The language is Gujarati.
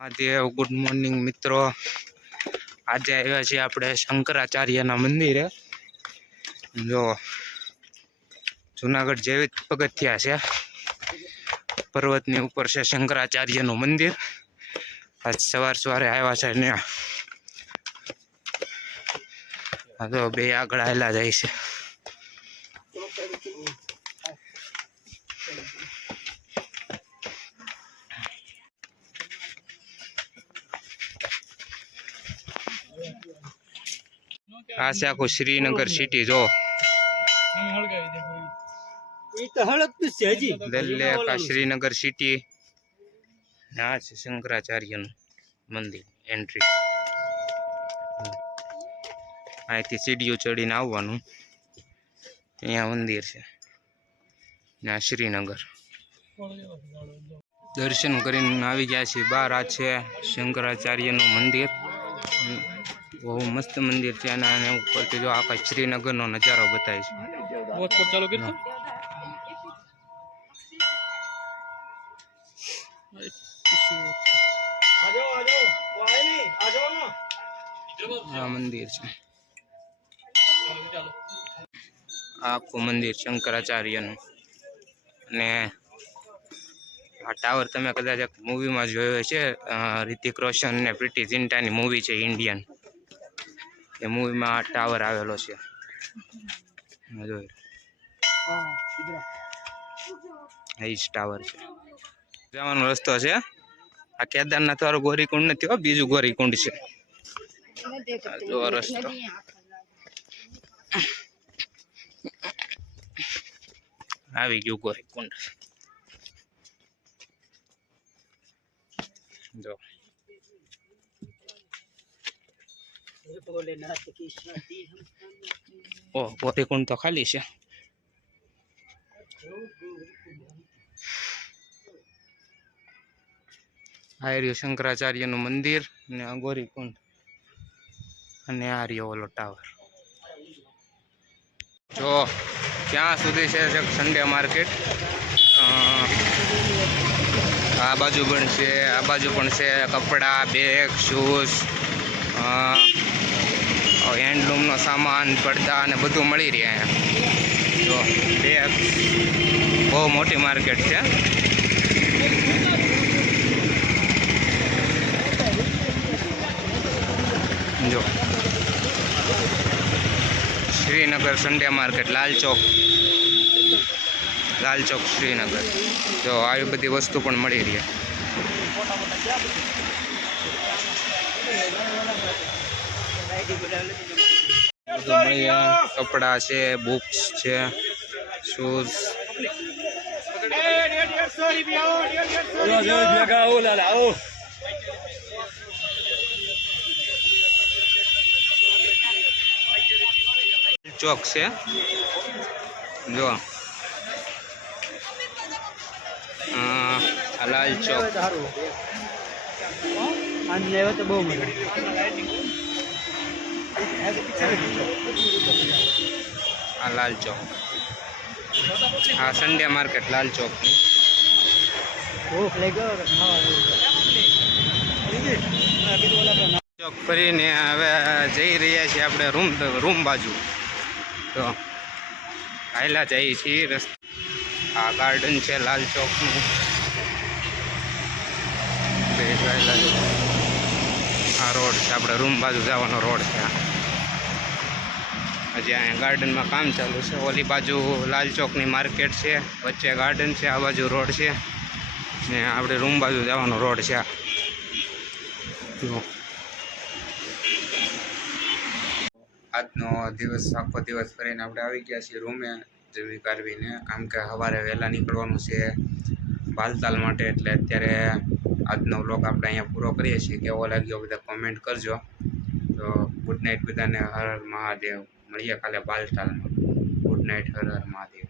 મહાદેવ ગુડ મોર્નિંગ મિત્રો। આજે આવ્યા છીએ આપણે શંકરાચાર્યના મંદિરે। જો જુનાગઢ જેવી પગથિયા છે, પર્વતની ઉપર છે શંકરાચાર્યનું મંદિર। આજ સવારે આવ્યા છે ને આ તો બે આગળ આવેલા જાય છે। આ છે આખું શ્રીનગર સિટી। જો શ્રીનગર સિટી, આ છે શંકરાચાર્યનું મંદિર એન્ટ્રી। અહીંથી સીડીઓ ચડીને આવવાનું, અહીંયા મંદિર છે ને આ શ્રીનગર। દર્શન કરીને આવી ગયા છીએ બહાર। આ છે શંકરાચાર્યનું મંદિર, બહુ મસ્ત મંદિર છે અને ઉપરથી જો આખા શ્રીનગરનો નજારો બતાવે છે। આ મંદિર છે, આખું મંદિર શંકરાચાર્યનું। અને આ ટાવર તમે કદાચ એક મૂવીમાં જોયો છે, રિતિક રોશન ને પ્રીતિ ઝિન્ટાની મૂવી છે ઇન્ડિયન, એ મૂવીમાં આ ટાવર આવેલો છે। એ જ ટાવર છે, જવાનો રસ્તો છે। આ કેદારનાથ વાળો ગોરીકુંડ નથી, બીજું ગોરીકુંડ છે। જો રસ્તો આવી ગયું ગોરીકુંડ। જો ઓ ગોરીકુંડ તો ખાલી છે। આ રહ્યું શંકરાચાર્યનું મંદિર ને આ ગોરીકુંડ, અને આ રહ્યો ઓલો ટાવર। જો ત્યાં સુધી છે સન્ડે માર્કેટ, આ બાજુ પણ છે, આ બાજુ પણ છે। કપડાં, બેગ, શૂઝ, હેન્ડલૂમનો સામાન, પડદા અને બધું મળી રહે અહીંયા। જો બેગ, બહુ મોટી માર્કેટ છે। જો શ્રીનગર સન્ડે માર્કેટ, લાલ ચોક શ્રીનગર। જો આવી બધી વસ્તુ પણ મળી રહી। કપડા છે, બુક્સ છે, શૂઝ। ચોક છે, જો લાલ ચોક, આ લાલ ચોક, આ સન્ડે માર્કેટ લાલ ચોક ચોક ફરીને હવે જઈ રહ્યા છીએ આપણે રૂમ બાજુ। તો હાયલા જઈએ છીએ રસ્તા। આ ગાર્ડન છે લાલ ચોકનું, આ રોડ છે, આપણે રૂમ બાજુ જવાનો રોડ છે। હજી અહીંયા ગાર્ડનમાં કામ ચાલુ છે। ઓલી બાજુ લાલ ચોકની માર્કેટ છે, વચ્ચે ગાર્ડન છે, આ બાજુ રોડ છે ને આપણે રૂમ બાજુ જવાનો રોડ છે। આજનો દિવસ આખો દિવસ કરીને આપણે આવી ગયા છીએ રૂમે જમી કાઢવીને, કારણ કે સવારે વહેલા નીકળવાનું છે બાલતાલ માટે। એટલે અત્યારે આજનો વ્લોગ આપણે અહીંયા પૂરો કરીએ છીએ। કેવો લાગ્યો બધા કોમેન્ટ કરજો। તો ગુડ નાઇટ બધાને, હર હર મહાદેવ। મળીએ કાલે બાલતાલમાં। Good night, Har Har Mahadev.